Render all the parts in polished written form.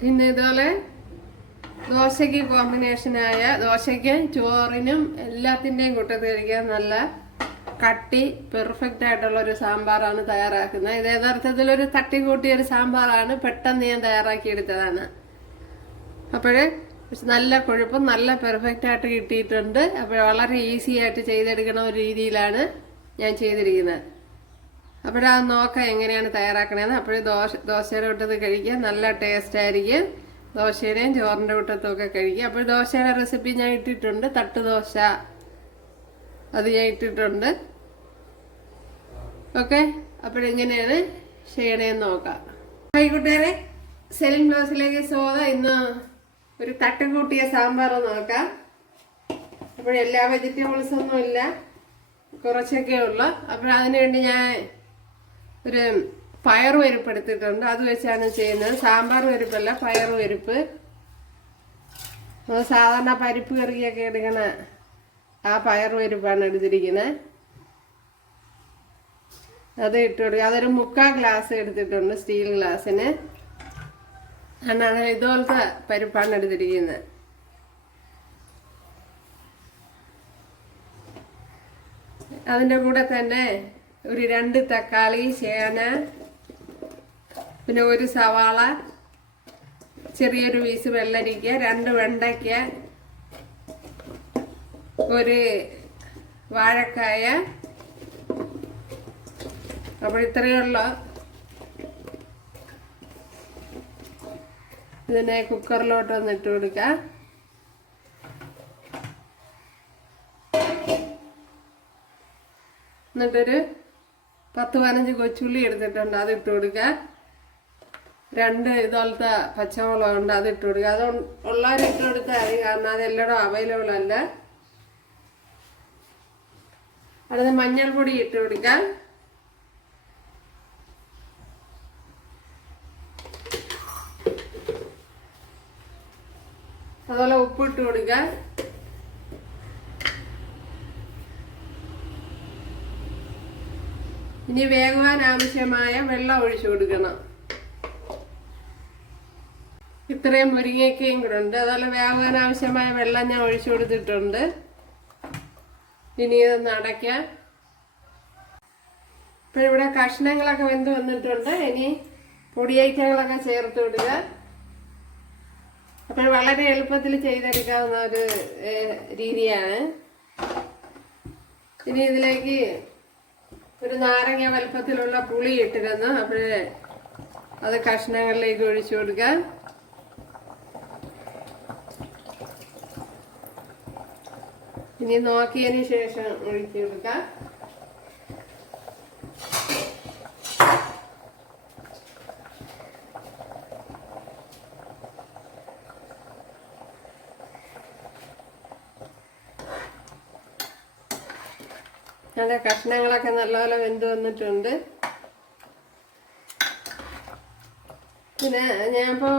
പിന്നെ ഇതുപോലെ ദോശയ്ക്ക് കോമ്പിനേഷനായ ദോശയ്ക്ക് ചോറിനും എല്ലാത്തിൻ്റെയും കൂട്ടത്തിൽ കഴിക്കാൻ നല്ല കട്ടി പെർഫെക്റ്റ് ആയിട്ടുള്ള ഒരു സാമ്പാറാണ് തയ്യാറാക്കുന്നത്. ഇത് യഥാർത്ഥത്തിലൊരു തട്ടിക്കൂട്ടിയൊരു സാമ്പാറാണ്, പെട്ടെന്ന് ഞാൻ തയ്യാറാക്കിയെടുത്തതാണ്. അപ്പോഴേ നല്ല കൊഴുപ്പും നല്ല പെർഫെക്റ്റ് ആയിട്ട് കിട്ടിയിട്ടുണ്ട്. അപ്പോൾ വളരെ ഈസി ആയിട്ട് ചെയ്തെടുക്കുന്ന ഒരു രീതിയിലാണ് ഞാൻ ചെയ്തിരിക്കുന്നത്. അപ്പോഴത് നോക്കാം എങ്ങനെയാണ് തയ്യാറാക്കണേന്ന്. അപ്പോഴേ ദോശയുടെ കൂട്ടത്ത് കഴിക്കാൻ നല്ല ടേസ്റ്റ് ആയിരിക്കും. ദോശയുടെയും ചോറിൻ്റെ കൂട്ടത്തുമൊക്കെ കഴിക്കുക. അപ്പോൾ ദോശയുടെ റെസിപ്പി ഞാൻ ഇട്ടിട്ടുണ്ട്, തട്ടുദോശ അത് ഞാൻ ഇട്ടിട്ടുണ്ട്. ഓക്കെ, അപ്പോഴെങ്ങനെയാണ് ചെയ്യണേന്ന് നോക്കാം. ഹായ് കൂട്ടുകാരെ, സെലിൻ ബ്ലോസിലേക്ക് സ്വാഗതം. ഇന്ന് ഒരു തട്ടുകൂട്ടിയ സാമ്പാർ നോക്കാം. അപ്പോഴെല്ലാ വെജിറ്റബിൾസൊന്നും ഇല്ല, കുറച്ചൊക്കെ ഉള്ളു. അപ്പോഴതിനുവേണ്ടി ഞാൻ ഒരു പയർ പരിപ്പ് എടുത്തിട്ടുണ്ട്, അത് വെച്ചാണ് ചെയ്യുന്നത്. സാമ്പാർ പരിപ്പല്ല, പയർ പരിപ്പ്. സാധാരണ പരിപ്പ് കറിയൊക്കെ എടുക്കണ ആ പയർ പരിപ്പാണ് എടുത്തിരിക്കുന്നത്. അത് ഇട്ട് കൊടുക്കുക. അതൊരു 3/4 ഗ്ലാസ് എടുത്തിട്ടുണ്ട്, സ്റ്റീൽ ഗ്ലാസ്സിന്. എന്നാണ് ഇതുപോലത്തെ പരിപ്പാണ് എടുത്തിരിക്കുന്നത്. അതിൻ്റെ കൂടെ തന്നെ ഒരു 2 തക്കാളി, ചേന, പിന്നെ ഒരു സവാള, ചെറിയൊരു പീസ് വെള്ളരിക്ക, 2 വെണ്ടയ്ക്ക, ഒരു വാഴക്കായ. അപ്പോൾ ഇത്രയുള്ള ഇതിനെ കുക്കറിലോട്ട് ഒന്ന് ഇട്ട് കൊടുക്കാം. എന്നിട്ടൊരു 10-15 കൊച്ചുള്ളി എടുത്തിട്ടുണ്ട്, അത് ഇട്ട് കൊടുക്കുക. 2 ഇതുപോലത്തെ പച്ചമുളക് ഉണ്ട്, അത് ഇട്ട് കൊടുക്കുക. അത് ഉള്ളവരിട്ട് കൊടുത്താൽ മതി, കാരണം അത് എല്ലായിടും അവൈലബിൾ അല്ല. അടുത്ത മഞ്ഞൾപ്പൊടി ഇട്ട് കൊടുക്കാം. അതുപോലെ ഉപ്പിട്ട് കൊടുക്കുക. ഇനി വേകുവാൻ ആവശ്യമായ വെള്ളം ഒഴിച്ചു കൊടുക്കണം. ഇത്രയും മുരിങ്ങയ്ക്കയും കൂടെ ഉണ്ട്, അതുപോലെ വേകുവാൻ ആവശ്യമായ വെള്ളം ഞാൻ ഒഴിച്ചു കൊടുത്തിട്ടുണ്ട്. ഇനി ഇതൊന്ന് അടയ്ക്കാം. ഇപ്പോൾ ഇവിടെ കഷ്ണങ്ങളൊക്കെ വെന്ത് വന്നിട്ടുണ്ട്. ഇനി പൊടി ഐറ്റങ്ങളൊക്കെ ചേർത്ത് കൊടുക്കുക. അപ്പോൾ വളരെ എളുപ്പത്തിൽ ചെയ്തെടുക്കാവുന്ന ഒരു രീതിയാണ്. ഇനി ഇതിലേക്ക് ഒരു നാരങ്ങ വലുപ്പത്തിലുള്ള പുളി ഇട്ടിരുന്നു. അപ്പോൾ അത് കഷ്ണങ്ങളിലേക്ക് ഒഴിച്ചു കൊടുക്കുക. ഇനി നോക്കിയതിന് ശേഷം ഒഴിച്ചു കൊടുക്കാം. അതിൻ്റെ കഷ്ണങ്ങളൊക്കെ നല്ലപോലെ വെന്ത് വന്നിട്ടുണ്ട്. പിന്നെ ഞാനിപ്പോൾ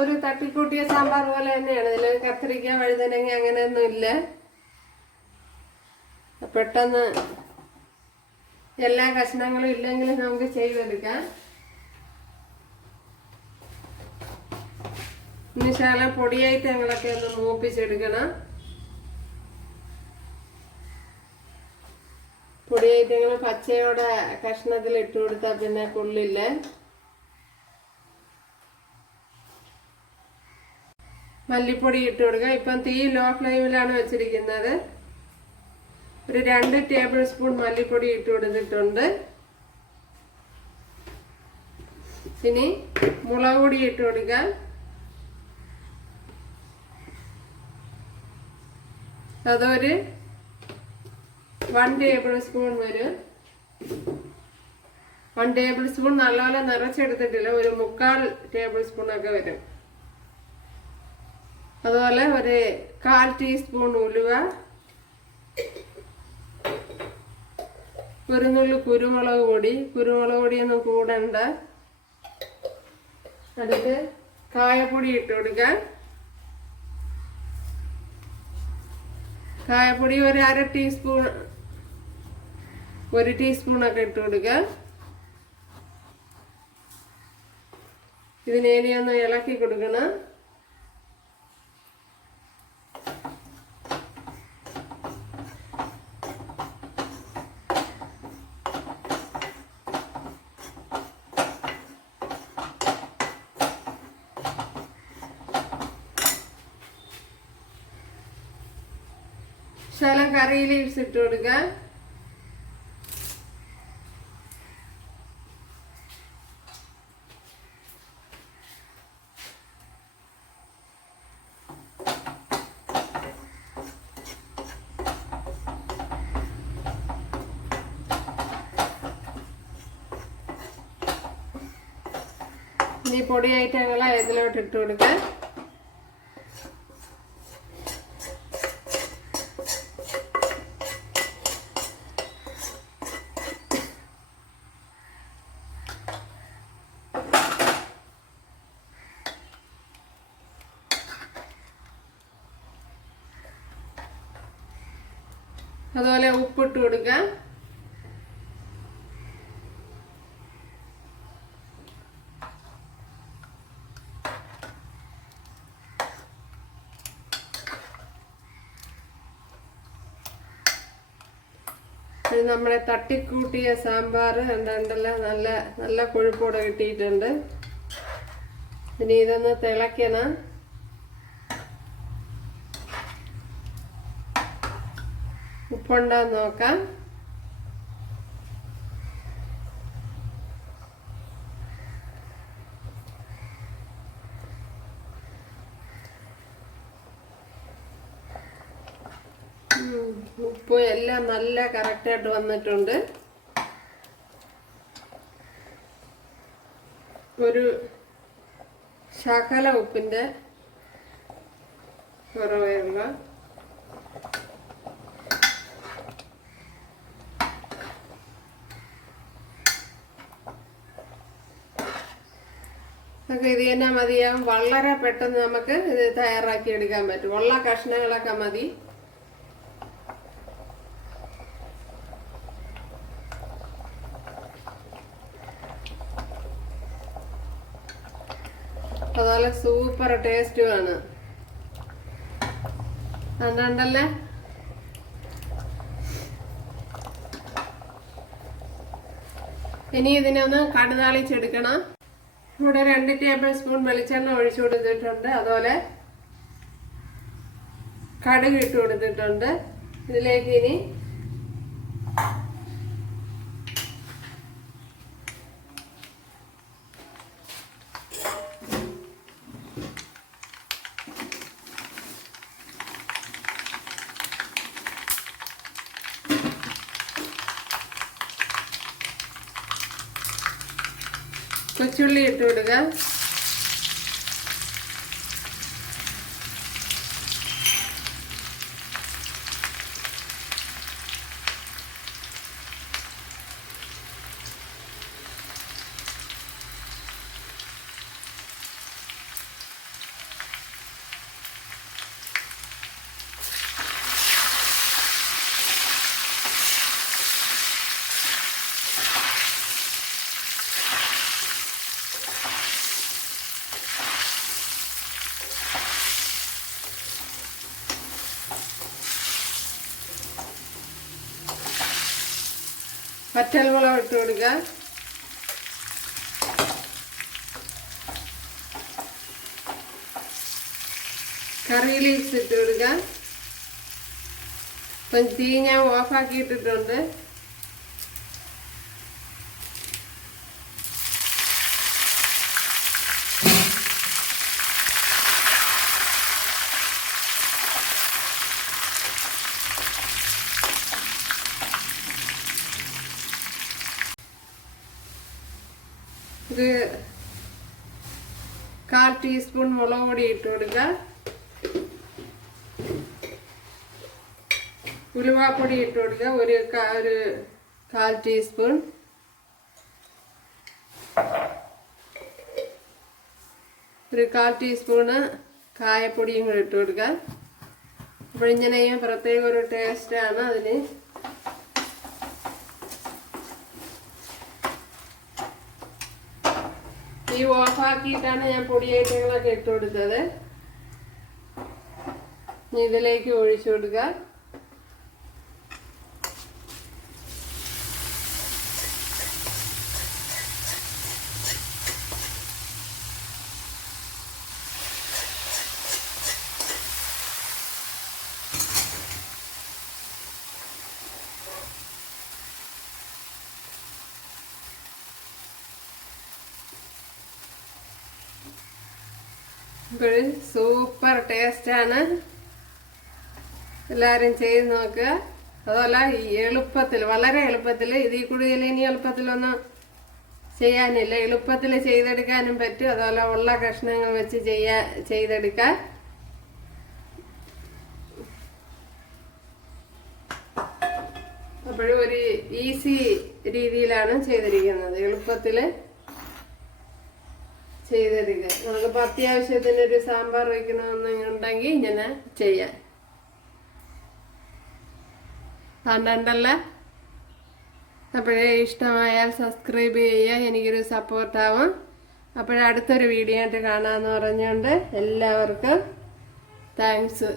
ഒരു തട്ടിക്കൂട്ടിയ സാമ്പാർ പോലെ തന്നെയാണ്. ഇതിൽ കത്തിരിക്ക, വഴുതനങ്ങ അങ്ങനെയൊന്നും ഇല്ല. പെട്ടെന്ന് എല്ലാ കഷ്ണങ്ങളും ഇല്ലെങ്കിലും നമുക്ക് ചെയ്തെടുക്കാം. ഇനി ശകലം പൊടി ഐറ്റങ്ങളൊക്കെ ഒന്ന് മൂപ്പിച്ചെടുക്കണം. പൊടി ഐറ്റങ്ങൾ പച്ചയോടെ കഷ്ണത്തിൽ ഇട്ട് കൊടുത്താൽ പിന്നെ കൊള്ളില്ല. മല്ലിപ്പൊടി ഇട്ട് കൊടുക്കുക. ഇപ്പം തീ ലോ ഫ്ലെയിമിലാണ് വെച്ചിരിക്കുന്നത്. ഒരു 2 ടേബിൾ സ്പൂൺ മല്ലിപ്പൊടി ഇട്ട് കൊടുത്തിട്ടുണ്ട്. ഇനി മുളക് പൊടി ഇട്ട് കൊടുക്കുക. അതൊരു 1 ടേബിൾ സ്പൂൺ വരും. 1 ടേബിൾ സ്പൂൺ നല്ലപോലെ നിറച്ചെടുത്തിട്ടില്ല, ഒരു 3/4 ടേബിൾ സ്പൂണൊക്കെ വരും. അതുപോലെ ഒരു 1/4 ടീസ്പൂൺ ഉലുവ, ഒരു നുള്ളു കുരുമുളക് പൊടിയൊന്നും കൂടണ്ട. അടുത്ത് കായപ്പൊടി ഇട്ട് കൊടുക്കാം. കായപ്പൊടി ഒരു 1/2 ടീസ്പൂൺ, 1 ടീസ്പൂണൊക്കെ ഇട്ട് കൊടുക്കുക. ഇതിനെ ഇനി ഒന്ന് ഇളക്കി കൊടുക്കണം. ശകലം കറി ലീവ്സ് ഇട്ട് കൊടുക്കാം. ഇനി പൊടി ഐറ്റങ്ങളെ ഇതിലോട്ട് ഇട്ട് കൊടുക്കാം. അതുപോലെ ഉപ്പിട്ട് കൊടുക്കാം. നമ്മുടെ തട്ടിക്കൂട്ടിയ സാമ്പാർ ഉണ്ടല്ലോ, നല്ല നല്ല കൊഴുപ്പോടെ കിട്ടിയിട്ടുണ്ട്. ഇനി ഇതൊന്ന് തിളയ്ക്കണം. ഉപ്പുണ്ടാന്ന് നോക്കാം. ഉപ്പ് എല്ലാം നല്ല കറക്റ്റായിട്ട് വന്നിട്ടുണ്ട്. ഒരു ശകല ഉപ്പിൻ്റെ കുറവേറുക. ഇത് തന്നെ മതിയാകും. വളരെ പെട്ടെന്ന് നമുക്ക് ഇത് തയ്യാറാക്കി എടുക്കാൻ പറ്റും. ഉള്ള കഷ്ണങ്ങളൊക്കെ മതി. അതുപോലെ സൂപ്പർ ടേസ്റ്റുമാണ്. അതുകൊണ്ടല്ലേ ഇനി ഇതിനൊന്ന് കടുതാളിച്ചെടുക്കണം. ഇവിടെ 2 ടേബിൾ സ്പൂൺ വെളിച്ചെണ്ണ ഒഴിച്ചു കൊടുത്തിട്ടുണ്ട്. അതുപോലെ കടുക് ഇട്ട് കൊടുത്തിട്ടുണ്ട്. ഇതിലേക്ക് ഇനി കൊച്ചുള്ളി ഇട്ട് കൊടുക്കുക. പച്ചമുളക് ഇട്ട് കൊടുക്കുക. കറി ലീവ്സ് ഇട്ട് കൊടുക്കുക. ഇപ്പം തീ ഞാൻ ഓഫാക്കിയിട്ടിട്ടുണ്ട്. ഇത് 1/4 ടീസ്പൂൺ മുളക് പൊടി ഇട്ട് കൊടുക്കുക. ഉലുവാപ്പൊടി ഇട്ട് കൊടുക്കുക. ഒരു 1/4 ടീസ്പൂൺ. ഒരു 1/4 ടീസ്പൂണ് കായപ്പൊടിയും കൂടി ഇട്ട് കൊടുക്കുക. അപ്പോൾ ഇങ്ങനെ ചെയ്യാൻ പ്രത്യേക ഒരു ടേസ്റ്റാണ് അതിന്. ഈ തീ ഓഫാക്കിയിട്ടാണ് ഞാൻ പൊടി ഐറ്റങ്ങളൊക്കെ ഇട്ട് കൊടുത്തത്. ഇതിലേക്ക് ഒഴിച്ചു കൊടുക്കുക. ഇപ്പോൾ സൂപ്പർ ടേസ്റ്റാണ്. എല്ലാവരും ചെയ്ത് നോക്കുക. അതുപോലെ എളുപ്പത്തിൽ, വളരെ എളുപ്പത്തിൽ, ഇതിൽ കൂടുതൽ ഇനി എളുപ്പത്തിലൊന്നും ചെയ്യാനില്ല. എളുപ്പത്തിൽ ചെയ്തെടുക്കാനും പറ്റും. അതുപോലെ ഉള്ള കഷ്ണങ്ങൾ വെച്ച് ചെയ്തെടുക്കാൻ. അപ്പോഴും ഒരു ഈസി രീതിയിലാണ് ചെയ്തിരിക്കുന്നത്. എളുപ്പത്തിൽ ചെയ്തെടുക്കുക. നമുക്കിപ്പോൾ അത്യാവശ്യത്തിന് ഒരു സാമ്പാർ വയ്ക്കണമെന്നുണ്ടെങ്കിൽ ഇങ്ങനെ ചെയ്യാം. കണ്ടല്ല. അപ്പോഴേ ഇഷ്ടമായാൽ സബ്സ്ക്രൈബ് ചെയ്യുക, എനിക്കൊരു സപ്പോർട്ടാവും. അപ്പോഴടുത്തൊരു വീഡിയോ ആയിട്ട് കാണാമെന്ന് പറഞ്ഞുകൊണ്ട് എല്ലാവർക്കും താങ്ക്സ്.